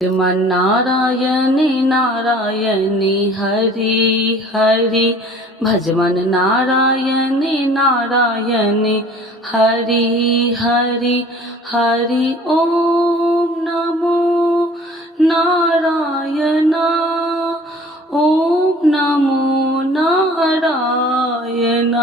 मन नारायणी नारायणी हरि हरि भजमन नारायणी नारायणी हरि हरि हरि ओम नमो नारायण ओम नमो नारायण।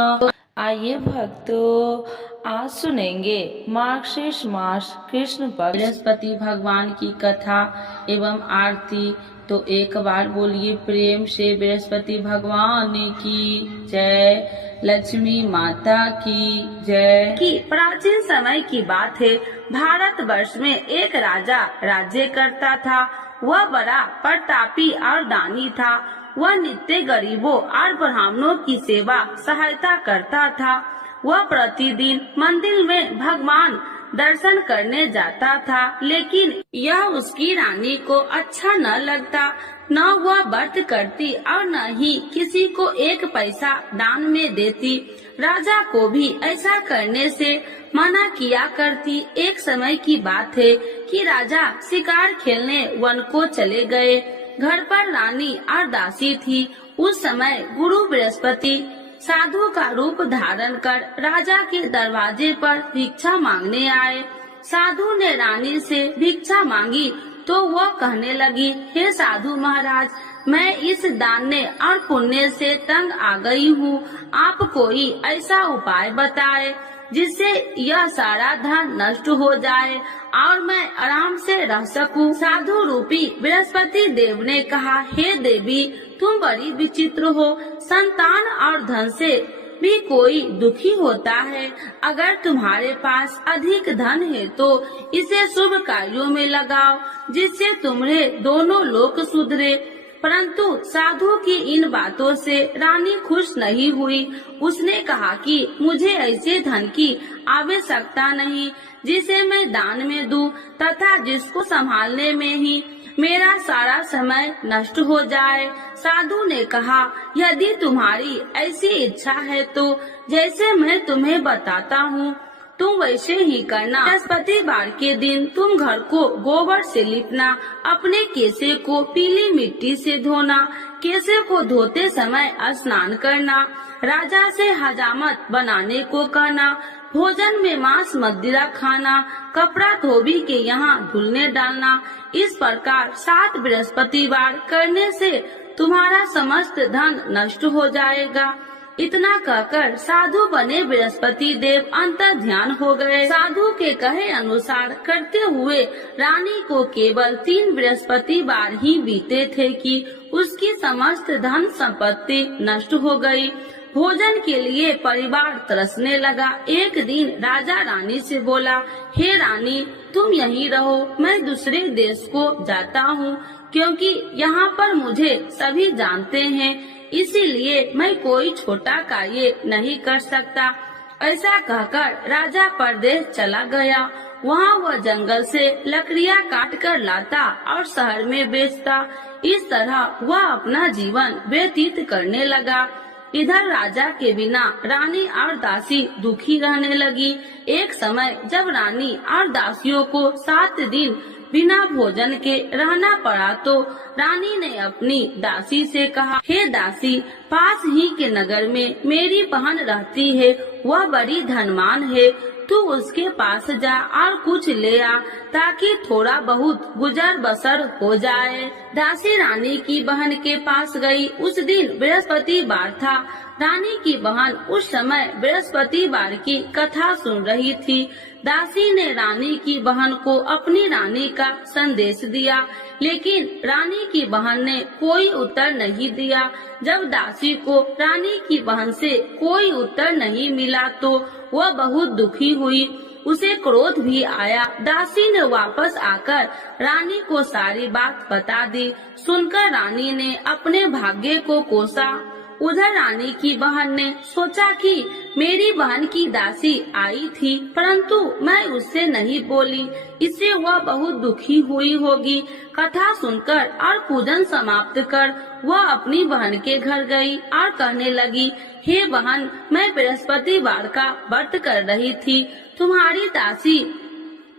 आइए भक्तों, आज सुनेंगे मार्गशीर्ष मास कृष्ण पक्ष बृहस्पति भगवान की कथा एवं आरती। तो एक बार बोलिए प्रेम से बृहस्पति भगवान की जय, लक्ष्मी माता की जय। कि प्राचीन समय की बात है। भारतवर्ष में एक राजा राज्य करता था। वह बड़ा प्रतापी और दानी था। वह नित्य गरीबों और ब्राह्मणों की सेवा सहायता करता था। वह प्रतिदिन मंदिर में भगवान दर्शन करने जाता था, लेकिन यह उसकी रानी को अच्छा न लगता। न वह व्रत करती और न ही किसी को एक पैसा दान में देती। राजा को भी ऐसा करने से मना किया करती। एक समय की बात है कि राजा शिकार खेलने वन को चले गए। घर पर रानी और दासी थी। उस समय गुरु बृहस्पति साधु का रूप धारण कर राजा के दरवाजे पर भिक्षा मांगने आए। साधु ने रानी से भिक्षा मांगी तो वह कहने लगी, हे साधु महाराज, मैं इस दान और पुण्य से तंग आ गई हूँ। आप कोई ऐसा उपाय बताए जिससे यह सारा धन नष्ट हो जाए और मैं आराम से रह सकूं। साधु रूपी बृहस्पति देव ने कहा, हे देवी, तुम बड़ी विचित्र हो। संतान और धन से भी कोई दुखी होता है। अगर तुम्हारे पास अधिक धन है तो इसे शुभ कार्यों में लगाओ, जिससे तुम्हारे दोनों लोक सुधरे। परंतु साधु की इन बातों से रानी खुश नहीं हुई। उसने कहा कि मुझे ऐसे धन की आवश्यकता नहीं जिसे मैं दान में दूं तथा जिसको संभालने में ही मेरा सारा समय नष्ट हो जाए। साधु ने कहा, यदि तुम्हारी ऐसी इच्छा है तो जैसे मैं तुम्हें बताता हूँ तुम वैसे ही करना। बृहस्पतिवार के दिन तुम घर को गोबर से लिपना, अपने केसे को पीली मिट्टी से धोना, केसे को धोते समय स्नान करना, राजा से हजामत बनाने को कहना, भोजन में मांस मदिरा खाना, कपड़ा धोबी के यहाँ धुलने डालना। इस प्रकार 7 बृहस्पतिवार करने से तुम्हारा समस्त धन नष्ट हो जाएगा। इतना कहकर साधु बने बृहस्पति देव अंतर ध्यान हो गए। साधु के कहे अनुसार करते हुए रानी को केवल 3 बृहस्पतिवार ही बीते थे कि उसकी समस्त धन संपत्ति नष्ट हो गई। भोजन के लिए परिवार तरसने लगा। एक दिन राजा रानी से बोला, हे रानी, तुम यहीं रहो, मैं दूसरे देश को जाता हूँ, क्योंकि यहाँ पर मुझे सभी जानते हैं, इसीलिए मैं कोई छोटा कार्य नहीं कर सकता। ऐसा कहकर राजा परदेश चला गया। वहाँ वह जंगल से लकड़ियाँ काट कर लाता और शहर में बेचता। इस तरह वह अपना जीवन व्यतीत करने लगा। इधर राजा के बिना रानी और दासी दुखी रहने लगी। एक समय जब रानी और दासियों को 7 दिन बिना भोजन के रहना पड़ा तो रानी ने अपनी दासी से कहा, हे दासी, पास ही के नगर में मेरी बहन रहती है, वह बड़ी धनवान है, तू उसके पास जा और कुछ ले आ ताकि थोड़ा बहुत गुजर बसर हो जाए। दासी रानी की बहन के पास गई। उस दिन बृहस्पतिवार था। रानी की बहन उस समय बृहस्पतिवार की कथा सुन रही थी। दासी ने रानी की बहन को अपनी रानी का संदेश दिया, लेकिन रानी की बहन ने कोई उत्तर नहीं दिया। जब दासी को रानी की बहन से कोई उत्तर नहीं मिला तो वह बहुत दुखी हुई। उसे क्रोध भी आया। दासी ने वापस आकर रानी को सारी बात बता दी। सुनकर रानी ने अपने भाग्य को कोसा। उधर रानी की बहन ने सोचा कि मेरी बहन की दासी आई थी, परंतु मैं उससे नहीं बोली, इससे वह बहुत दुखी हुई होगी। कथा सुनकर और पूजन समाप्त कर वह अपनी बहन के घर गई और कहने लगी, हे बहन, मैं बृहस्पतिवार का व्रत कर रही थी, तुम्हारी दासी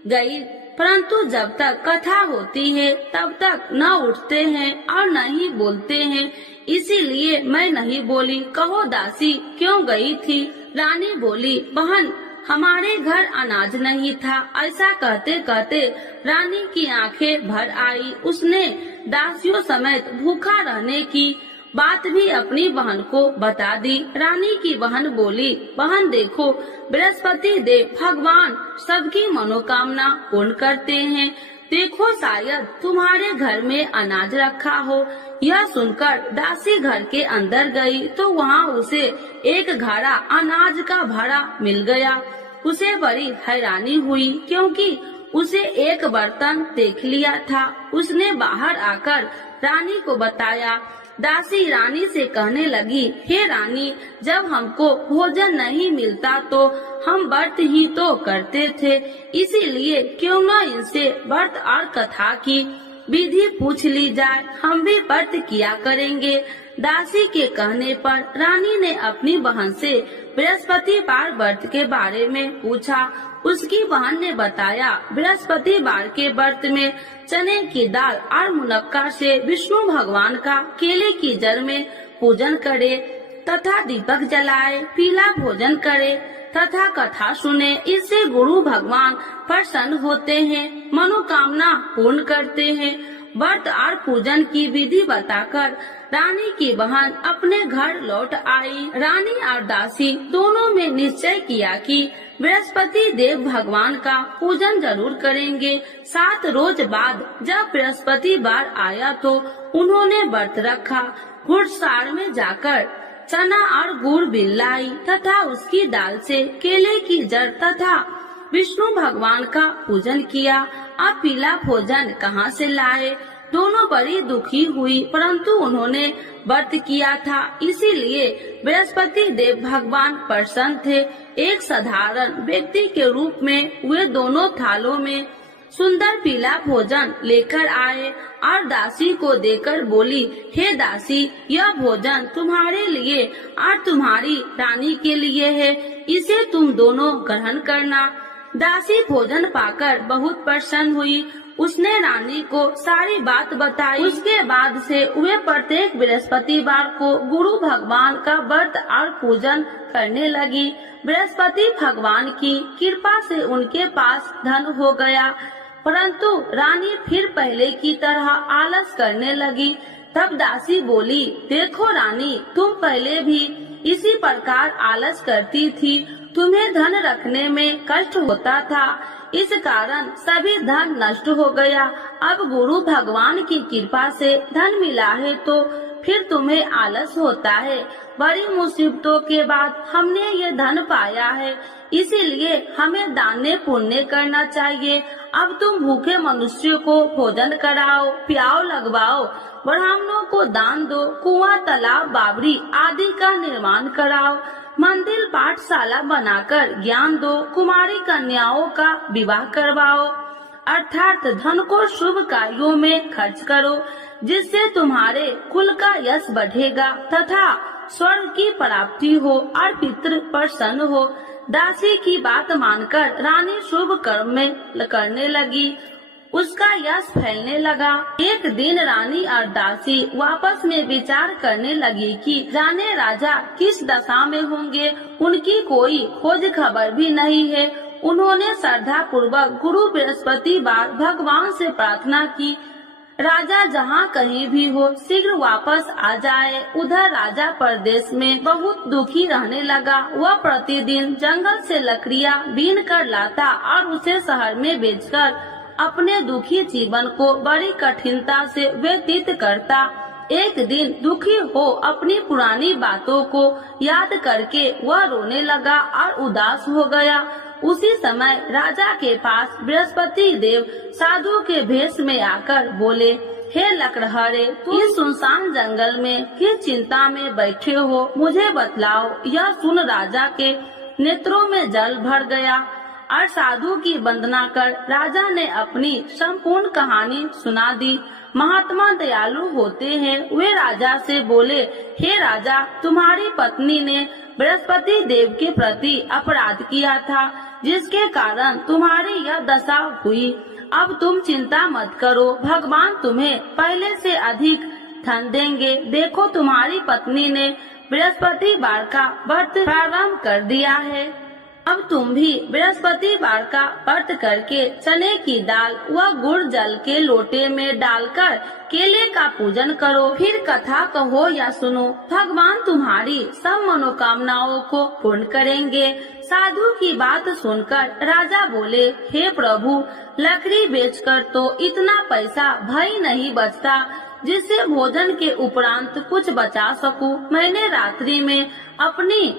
गई परंतु जब तक कथा होती है तब तक न उठते हैं और न ही बोलते हैं, इसीलिए मैं नहीं बोली। कहो दासी क्यों गई थी? रानी बोली, बहन हमारे घर अनाज नहीं था। ऐसा कहते कहते रानी की आंखें भर आई। उसने दासियों समेत भूखा रहने की बात भी अपनी बहन को बता दी। रानी की बहन बोली, बहन देखो बृहस्पति देव भगवान सबकी मनोकामना पूर्ण करते हैं। देखो शायद तुम्हारे घर में अनाज रखा हो। यह सुनकर दासी घर के अंदर गई तो वहाँ उसे एक घड़ा अनाज का भरा मिल गया। उसे बड़ी हैरानी हुई क्योंकि उसे एक बर्तन देख लिया था। उसने बाहर आकर रानी को बताया। दासी रानी से कहने लगी, हे रानी, जब हमको भोजन नहीं मिलता तो हम व्रत ही तो करते थे, इसीलिए क्यों न इनसे व्रत और कथा की विधि पूछ ली जाए, हम भी व्रत किया करेंगे। दासी के कहने पर रानी ने अपनी बहन से बृहस्पतिवार व्रत के बारे में पूछा। उसकी बहन ने बताया, बृहस्पतिवार के व्रत में चने की दाल और मुनक्का से विष्णु भगवान का केले की जड़ में पूजन करे तथा दीपक जलाए, पीला भोजन करे तथा कथा सुने। इससे गुरु भगवान प्रसन्न होते हैं, मनोकामना पूर्ण करते हैं। व्रत और पूजन की विधि बताकर रानी की बहन अपने घर लौट आई। रानी और दासी दोनों में निश्चय किया कि बृहस्पति देव भगवान का पूजन जरूर करेंगे। 7 रोज बाद जब बृहस्पतिवार आया तो उन्होंने व्रत रखा। घुड़सार में जाकर चना और गुड़ बिन लाई तथा उसकी दाल से केले की जड़ तथा विष्णु भगवान का पूजन किया। अब पीला भोजन कहाँ से लाए? दोनों बड़ी दुखी हुई, परंतु उन्होंने व्रत किया था, इसीलिए बृहस्पति देव भगवान प्रसन्न थे। एक साधारण व्यक्ति के रूप में वे दोनों थालों में सुंदर पीला भोजन लेकर आए और दासी को देकर बोली, हे दासी, यह भोजन तुम्हारे लिए और तुम्हारी रानी के लिए है, इसे तुम दोनों ग्रहण करना। दासी भोजन पाकर बहुत प्रसन्न हुई। उसने रानी को सारी बात बताई। उसके बाद से वे प्रत्येक बृहस्पतिवार को गुरु भगवान का व्रत और पूजन करने लगी। बृहस्पति भगवान की कृपा से उनके पास धन हो गया, परंतु रानी फिर पहले की तरह आलस करने लगी। तब दासी बोली, देखो रानी, तुम पहले भी इसी प्रकार आलस करती थी, तुम्हें धन रखने में कष्ट होता था, इस कारण सभी धन नष्ट हो गया। अब गुरु भगवान की कृपा से धन मिला है तो फिर तुम्हें आलस होता है। बड़ी मुसीबतों के बाद हमने ये धन पाया है, इसीलिए हमें दान पुण्य करना चाहिए। अब तुम भूखे मनुष्यों को भोजन कराओ, प्याव लगवाओ, ब्राह्मणों को दान दो, कुआं, तालाब, बावड़ी आदि का निर्माण कराओ, मंदिर, पाठशाला बनाकर ज्ञान दो, कुमारी कन्याओं का विवाह करवाओ, अर्थात धन को शुभ कार्यों में खर्च करो, जिससे तुम्हारे कुल का यश बढ़ेगा तथा स्वर्ग की प्राप्ति हो और पितृ प्रसन्न हो। दासी की बात मानकर रानी शुभ कर्म में करने लगी। उसका यश फैलने लगा। एक दिन रानी और दासी आपस में विचार करने लगी कि जाने राजा किस दशा में होंगे, उनकी कोई खोज खबर भी नहीं है। उन्होंने श्रद्धा पूर्वक गुरु बृहस्पतिवार भगवान से प्रार्थना की, राजा जहाँ कहीं भी हो शीघ्र वापस आ जाए। उधर राजा परदेश में बहुत दुखी रहने लगा। वह प्रतिदिन जंगल से लकड़ियाँ बीन कर लाता और उसे शहर में बेचकर अपने दुखी जीवन को बड़ी कठिनता से व्यतीत करता। एक दिन दुखी हो अपनी पुरानी बातों को याद करके वह रोने लगा और उदास हो गया। उसी समय राजा के पास बृहस्पति देव साधु के भेष में आकर बोले, हे लकड़हारे, तुम इस सुनसान जंगल में किस चिंता में बैठे हो, मुझे बतलाओ। यह सुन राजा के नेत्रों में जल भर गया और साधु की वंदना कर राजा ने अपनी संपूर्ण कहानी सुना दी। महात्मा दयालु होते हैं। वे राजा से बोले, हे राजा, तुम्हारी पत्नी ने बृहस्पति देव के प्रति अपराध किया था, जिसके कारण तुम्हारी यह दशा हुई। अब तुम चिंता मत करो, भगवान तुम्हें पहले से अधिक धन देंगे। देखो तुम्हारी पत्नी ने बृहस्पतिवार का व्रत प्रारंभ कर दिया है। अब तुम भी बृहस्पतिवार का व्रत करके चने की दाल व गुड़ जल के लोटे में डालकर केले का पूजन करो। फिर कथा कहो या सुनो, भगवान तुम्हारी सब मनोकामनाओं को पूर्ण करेंगे। साधु की बात सुनकर राजा बोले, हे प्रभु, लकड़ी बेचकर तो इतना पैसा भई नहीं बचता जिससे भोजन के उपरांत कुछ बचा सकूं। मैंने रात्रि में अपनी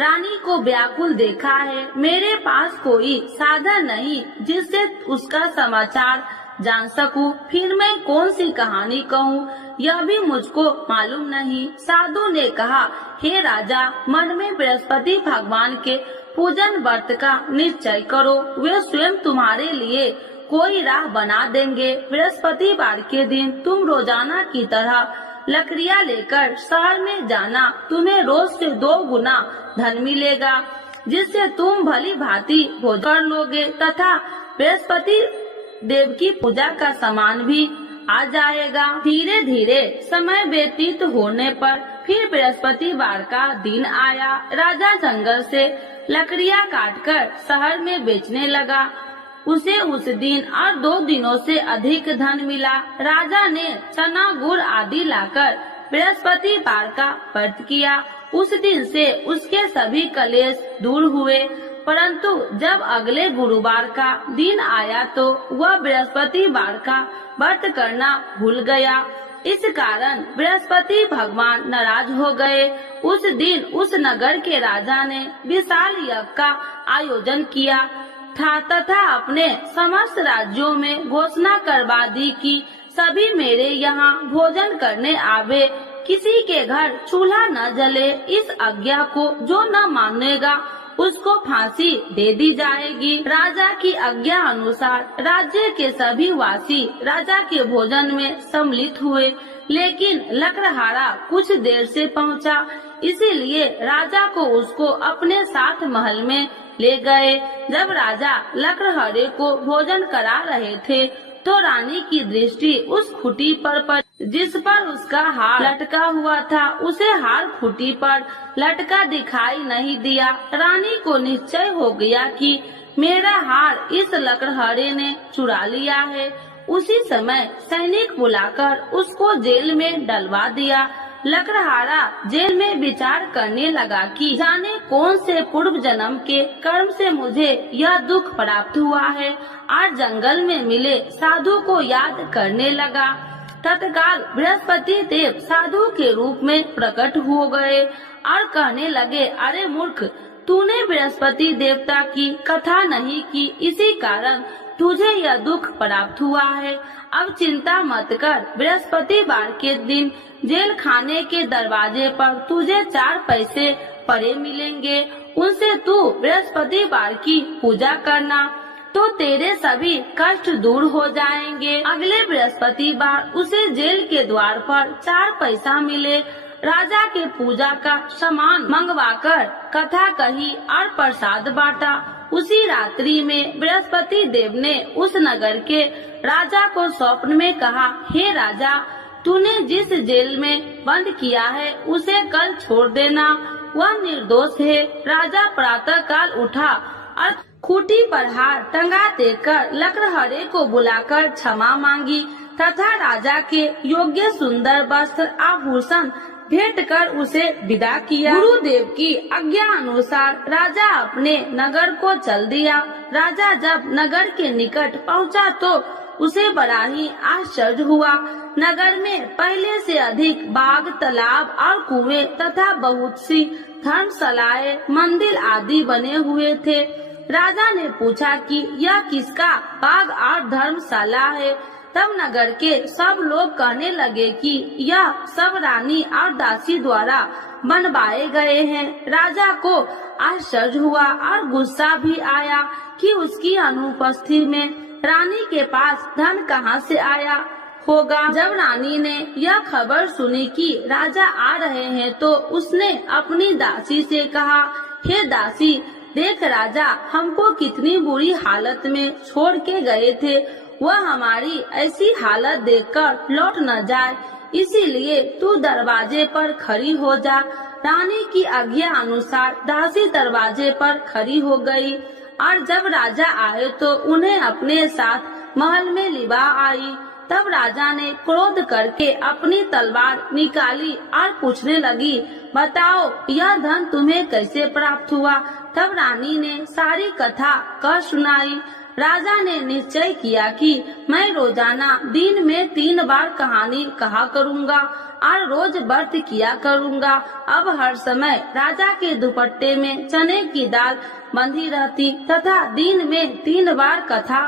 रानी को व्याकुल देखा है। मेरे पास कोई साधन नहीं जिससे उसका समाचार जान सकूं। फिर मैं कौन सी कहानी कहूँ, यह भी मुझको मालूम नहीं। साधु ने कहा, हे राजा, मन में बृहस्पति भगवान के पूजन व्रत का निश्चय करो, वे स्वयं तुम्हारे लिए कोई राह बना देंगे। बृहस्पतिवार के दिन तुम रोजाना की तरह लकड़ियाँ लेकर शहर में जाना। तुम्हें रोज से 2 गुना धन मिलेगा, जिससे तुम भली भांति भोजन कर लोगे तथा बृहस्पति देव की पूजा का सामान भी आ जाएगा। धीरे धीरे समय व्यतीत होने पर फिर बृहस्पतिवार का दिन आया। राजा जंगल से लकड़ियाँ काटकर शहर में बेचने लगा। उसे उस दिन और 2 दिनों से अधिक धन मिला। राजा ने चना गुड़ आदि लाकर बृहस्पतिवार का व्रत किया। उस दिन से उसके सभी कलेश दूर हुए। परंतु जब अगले गुरुवार का दिन आया तो वह बृहस्पतिवार का व्रत करना भूल गया। इस कारण बृहस्पति भगवान नाराज हो गए। उस दिन उस नगर के राजा ने विशाल यज्ञ का आयोजन किया था तथा अपने समस्त राज्यों में घोषणा करवा दी कि सभी मेरे यहाँ भोजन करने आवे, किसी के घर चूल्हा न जले। इस आज्ञा को जो न मानेगा उसको फांसी दे दी जाएगी। राजा की आज्ञा अनुसार राज्य के सभी वासी राजा के भोजन में सम्मिलित हुए, लेकिन लकड़हारा कुछ देर से पहुंचा, इसीलिए राजा को उसको अपने साथ महल में ले गए। जब राजा लकड़हारे को भोजन करा रहे थे तो रानी की दृष्टि उस खूंटी पर पड़ी जिस पर उसका हार लटका हुआ था। उसे हार खूंटी पर लटका दिखाई नहीं दिया। रानी को निश्चय हो गया कि मेरा हार इस लकड़हारे ने चुरा लिया है। उसी समय सैनिक बुलाकर उसको जेल में डलवा दिया। लकड़हारा जेल में विचार करने लगा कि जाने कौन से पूर्व जन्म के कर्म से मुझे यह दुख प्राप्त हुआ है, और जंगल में मिले साधु को याद करने लगा। तत्काल बृहस्पति देव साधु के रूप में प्रकट हो गए और कहने लगे, अरे मूर्ख, तूने बृहस्पति देवता की कथा नहीं की, इसी कारण तुझे यह दुख प्राप्त हुआ है। अब चिंता मत कर, बृहस्पतिवार के दिन जेल खाने के दरवाजे पर तुझे 4 पैसे पड़े मिलेंगे। उनसे तू बृहस्पतिवार की पूजा करना तो तेरे सभी कष्ट दूर हो जाएंगे। अगले बृहस्पतिवार उसे जेल के द्वार पर 4 पैसा मिले। राजा के पूजा का सामान मंगवाकर कथा कही और प्रसाद बांटा। उसी रात्रि में बृहस्पति देव ने उस नगर के राजा को स्वप्न में कहा, हे राजा, तूने जिस जेल में बंद किया है उसे कल छोड़ देना, वह निर्दोष है। राजा प्रातः काल उठा और खूंटी पर हार टंगा देकर लकड़हारे को बुलाकर क्षमा मांगी तथा राजा के योग्य सुंदर वस्त्र आभूषण भेंट कर उसे विदा किया। गुरुदेव की आज्ञा अनुसार राजा अपने नगर को चल दिया। राजा जब नगर के निकट पहुंचा तो उसे बड़ा ही आश्चर्य हुआ। नगर में पहले से अधिक बाग, तालाब और कुएं तथा बहुत सी धर्मशालाएं, मंदिर आदि बने हुए थे। राजा ने पूछा कि यह किसका बाग और धर्मशाला है। तब नगर के सब लोग कहने लगे कि यह सब रानी और दासी द्वारा बनवाए गए हैं। राजा को आश्चर्य हुआ और गुस्सा भी आया कि उसकी अनुपस्थिति में रानी के पास धन कहां से आया होगा। जब रानी ने यह खबर सुनी कि राजा आ रहे हैं तो उसने अपनी दासी से कहा, हे दासी, देख राजा हमको कितनी बुरी हालत में छोड़ के गए थे, वह हमारी ऐसी हालत देखकर लौट न जाए, इसीलिए तू दरवाजे पर खड़ी हो जा। रानी की आज्ञा अनुसार दासी दरवाजे पर खड़ी हो गई और जब राजा आए तो उन्हें अपने साथ महल में लिवा आई। तब राजा ने क्रोध करके अपनी तलवार निकाली और पूछने लगी, बताओ यह धन तुम्हें कैसे प्राप्त हुआ। तब रानी ने सारी कथा कह सुनाई। राजा ने निश्चय किया कि मैं रोजाना दिन में 3 बार कहानी कहा करूँगा और रोज व्रत किया करूँगा। अब हर समय राजा के दुपट्टे में चने की दाल बंधी रहती तथा दिन में 3 बार कथा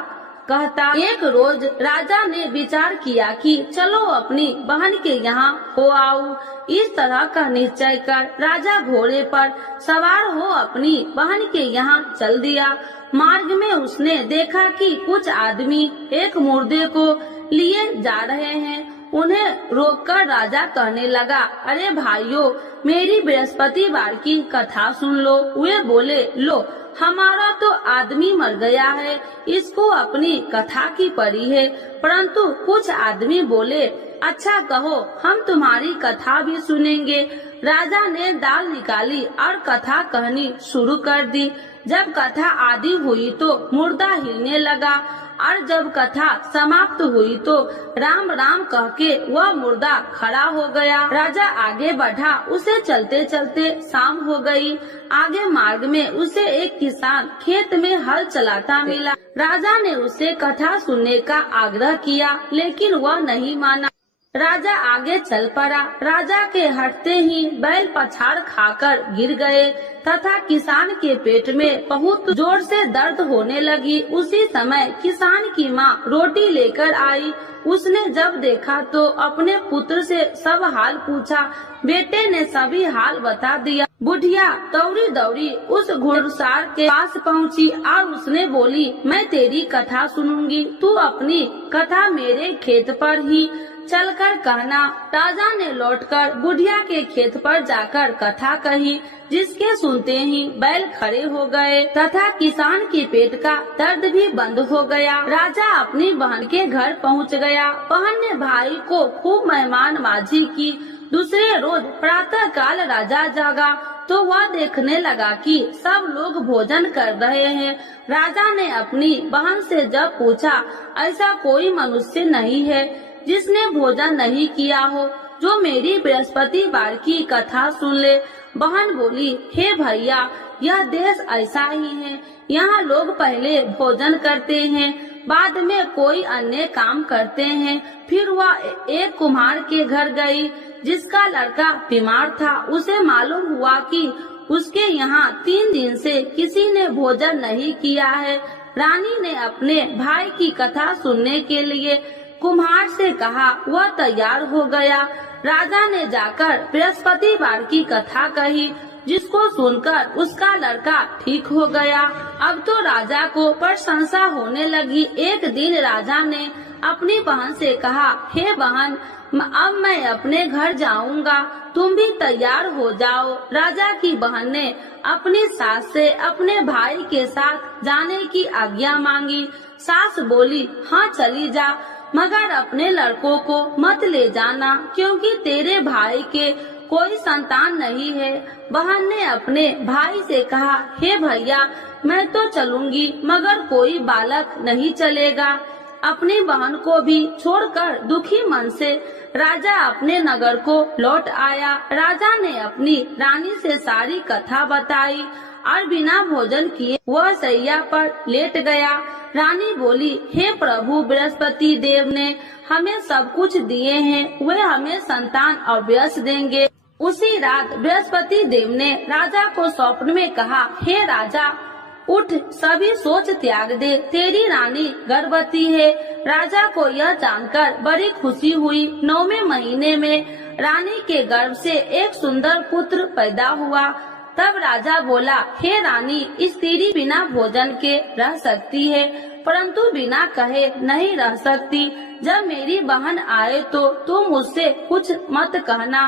कहता। एक रोज राजा ने विचार किया कि चलो अपनी बहन के यहाँ हो आऊं। इस तरह का निश्चय कर राजा घोड़े पर सवार हो अपनी बहन के यहाँ चल दिया। मार्ग में उसने देखा कि कुछ आदमी एक मुर्दे को लिए जा रहे हैं। उन्हें रोककर राजा कहने लगा, अरे भाइयों, मेरी बृहस्पतिवार की कथा सुन लो। वे बोले, लो हमारा तो आदमी मर गया है, इसको अपनी कथा की पड़ी है। परंतु कुछ आदमी बोले, अच्छा कहो, हम तुम्हारी कथा भी सुनेंगे। राजा ने दाल निकाली और कथा कहनी शुरू कर दी। जब कथा आदि हुई तो मुर्दा हिलने लगा और जब कथा समाप्त हुई तो राम राम कह के वह मुर्दा खड़ा हो गया। राजा आगे बढ़ा, उसे चलते चलते शाम हो गई। आगे मार्ग में उसे एक किसान खेत में हल चलाता मिला। राजा ने उसे कथा सुनने का आग्रह किया, लेकिन वह नहीं माना। राजा आगे चल पड़ा। राजा के हटते ही बैल पछाड़ खाकर गिर गए तथा किसान के पेट में बहुत जोर से दर्द होने लगी। उसी समय किसान की माँ रोटी लेकर आई। उसने जब देखा तो अपने पुत्र से सब हाल पूछा। बेटे ने सभी हाल बता दिया। बुढ़िया दौड़ी दौड़ी उस घुड़सार के पास पहुँची और उसने बोली, मैं तेरी कथा सुनूंगी, तू अपनी कथा मेरे खेत पर ही चलकर कहना। राजा ने लौटकर बुढ़िया के खेत पर जाकर कथा कही, जिसके सुनते ही बैल खड़े हो गए तथा किसान के पेट का दर्द भी बंद हो गया। राजा अपनी बहन के घर पहुंच गया। बहन ने भाई को खूब मेहमानबाजी की। दूसरे रोज प्रातः काल राजा जागा तो वह देखने लगा कि सब लोग भोजन कर रहे हैं। राजा ने अपनी बहन से जब पूछा, ऐसा कोई मनुष्य नहीं है जिसने भोजन नहीं किया हो, जो मेरी बृहस्पतिवार की कथा सुन ले। बहन बोली, हे भैया, यह देश ऐसा ही है। यहाँ लोग पहले भोजन करते हैं, बाद में कोई अन्य काम करते हैं। फिर वह एक कुम्हार के घर गई, जिसका लड़का बीमार था। उसे मालूम हुआ कि उसके यहाँ 3 दिन से किसी ने भोजन नहीं किया है। रानी ने अपने भाई की कथा सुनने के लिए कुम्हार से कहा। वह तैयार हो गया। राजा ने जाकर बृहस्पतिवार की कथा कही, जिसको सुनकर उसका लड़का ठीक हो गया। अब तो राजा को प्रशंसा होने लगी। एक दिन राजा ने अपनी बहन से कहा, हे बहन, अब मैं अपने घर जाऊंगा, तुम भी तैयार हो जाओ। राजा की बहन ने अपनी सास से अपने भाई के साथ जाने की आज्ञा मांगी। सास बोली, हाँ चली जा, मगर अपने लड़कों को मत ले जाना, क्योंकि तेरे भाई के कोई संतान नहीं है। बहन ने अपने भाई से कहा, हे भैया, मैं तो चलूंगी, मगर कोई बालक नहीं चलेगा। अपनी बहन को भी छोड़कर दुखी मन से राजा अपने नगर को लौट आया। राजा ने अपनी रानी से सारी कथा बताई और बिना भोजन किए वह सैया पर लेट गया। रानी बोली, हे प्रभु, बृहस्पति देव ने हमें सब कुछ दिए हैं, वे हमें संतान अवश्य देंगे। उसी रात बृहस्पति देव ने राजा को स्वप्न में कहा, हे राजा, उठ, सभी सोच त्याग दे, तेरी रानी गर्भवती है। राजा को यह जानकर बड़ी खुशी हुई। 9वें महीने में रानी के गर्भ से एक सुंदर पुत्र पैदा हुआ। तब राजा बोला, हे रानी, स्त्री बिना भोजन के रह सकती है, परंतु बिना कहे नहीं रह सकती। जब मेरी बहन आए तो तुम मुझसे कुछ मत कहना।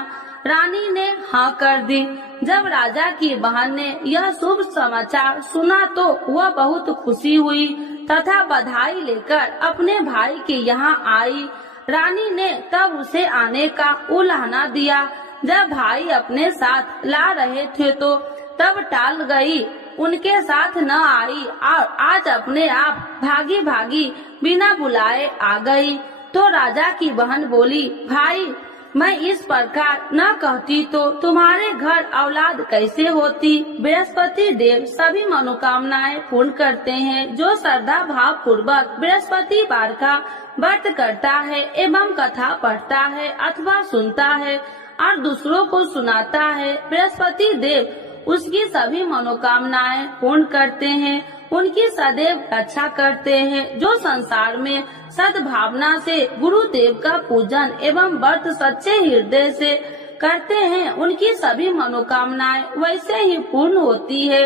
रानी ने हाँ कर दी। जब राजा की बहन ने यह शुभ समाचार सुना तो वह बहुत खुशी हुई तथा बधाई लेकर अपने भाई के यहाँ आई। रानी ने तब उसे आने का उलाहना दिया। जब भाई अपने साथ ला रहे थे तो तब टाल गई, उनके साथ न आई और आज अपने आप भागी भागी बिना बुलाए आ गई। तो राजा की बहन बोली, भाई मैं इस प्रकार न कहती तो तुम्हारे घर औलाद कैसे होती। बृहस्पति देव सभी मनोकामनाएं पूर्ण करते हैं। जो श्रद्धा भाव पूर्वक बृहस्पति वार का व्रत करता है एवं कथा पढ़ता है अथवा सुनता है और दूसरों को सुनाता है, बृहस्पति देव उसकी सभी मनोकामनाएं पूर्ण करते हैं, उनकी सदैव रक्षा करते हैं। जो संसार में सद्भावना से गुरुदेव का पूजन एवं व्रत सच्चे हृदय से करते हैं, उनकी सभी मनोकामनाएं वैसे ही पूर्ण होती है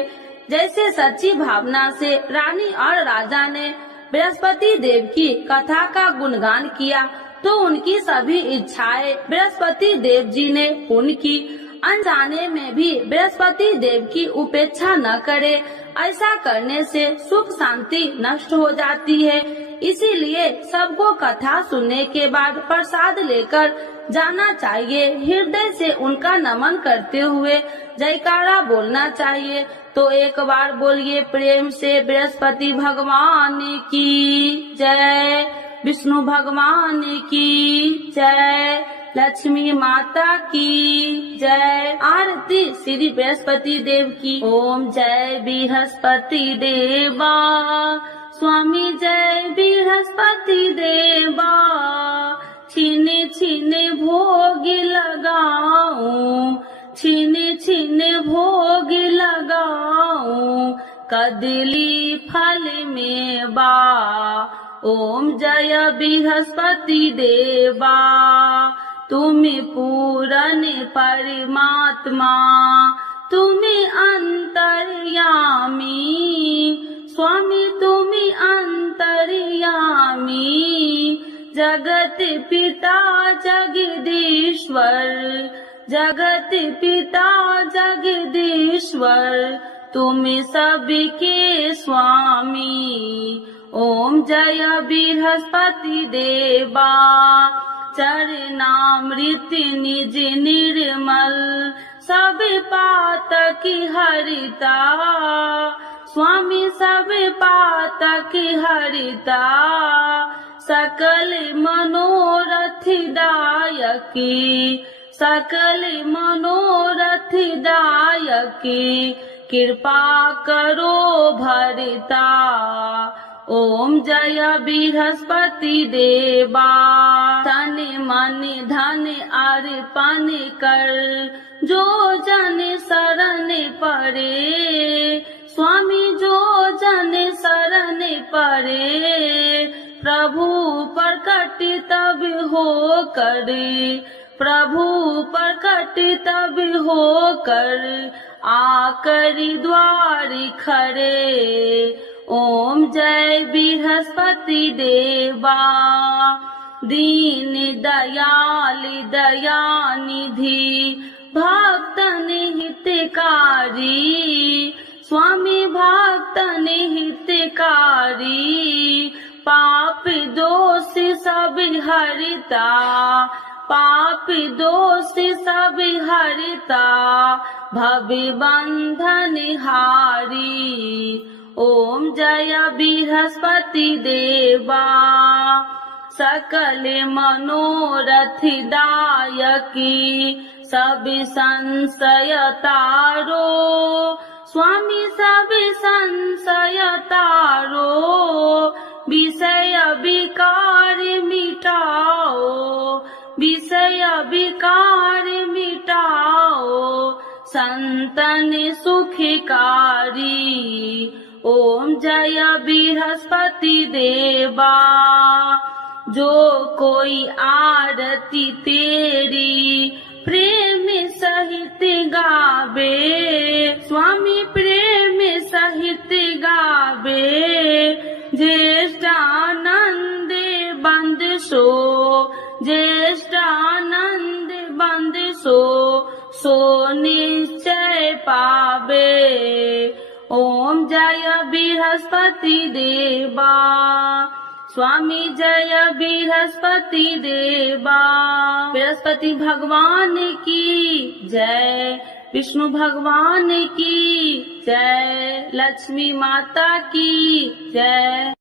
जैसे सच्ची भावना से रानी और राजा ने बृहस्पति देव की कथा का गुणगान किया तो उनकी सभी इच्छाएं बृहस्पति देव जी ने पूर्ण की। अनजाने में भी बृहस्पति देव की उपेक्षा न करे, ऐसा करने से सुख शांति नष्ट हो जाती है। इसीलिए सबको कथा सुनने के बाद प्रसाद लेकर जाना चाहिए। हृदय से उनका नमन करते हुए जयकारा बोलना चाहिए। तो एक बार बोलिए प्रेम से बृहस्पति भगवान की जय, विष्णु भगवान की जय, लक्ष्मी माता की जय। आरती श्री बृहस्पति देव की। ओम जय बृहस्पति देवा, स्वामी जय बृहस्पति देवा। छीने छीने भोग लगाऊं, छीने छीने भोग लगाऊं, कदली फल में बा। ओम जय बृहस्पति देवा, तुम्हें पूरन परमात्मा, तुम्हें अंतर्यामी, स्वामी तुम्हें अंतर्यामी। जगत पिता जगदीश्वर, जगत पिता जगदीश्वर, तुम्हें सबके स्वामी। ओम जय बृहस्पति देवा, चरणामृत निज निर्मल, सब पातक हरिता, स्वामी सब पातक हरिता। सकल मनोरथ दायकी, सकल मनोरथ दायकी, कृपा करो भरता। ओम जय बृहस्पति देवा, तन मन धन अर्पण कर, जो जन शरण पड़े, स्वामी जो जन शरण पड़े। प्रभु प्रकट तब हो कर, प्रभु प्रकट तब हो कर, आकर द्वार खड़े। ओम जय बृहस्पति देवा, दीन दयाल दयानिधि, भक्तन हितकारी, स्वामी भक्तन हितकारी। पाप दोष सब हरिता, पाप दोष सब हरिता, भव बंधन हारी। ओम जय बृहस्पति देवा, सकल मनोरथ दायकी, सब संशय तारो, स्वामी सब संशय तारो। विषय विकार मिटाओ, विषय विकार मिटाओ, संतन सुखकारी। ओम जय बृहस्पति देवा, जो कोई आरती तेरी प्रेम सहित गावे, स्वामी प्रेम सहित गावे। ज्येष्ठानंद बंद सो, ज्येष्ठानंद बंद सो, सो निश्चय पावे। ओम जय बृहस्पति देवा, स्वामी जय बृहस्पति देवा। बृहस्पति भगवान की जय, विष्णु भगवान की जय, लक्ष्मी माता की जय।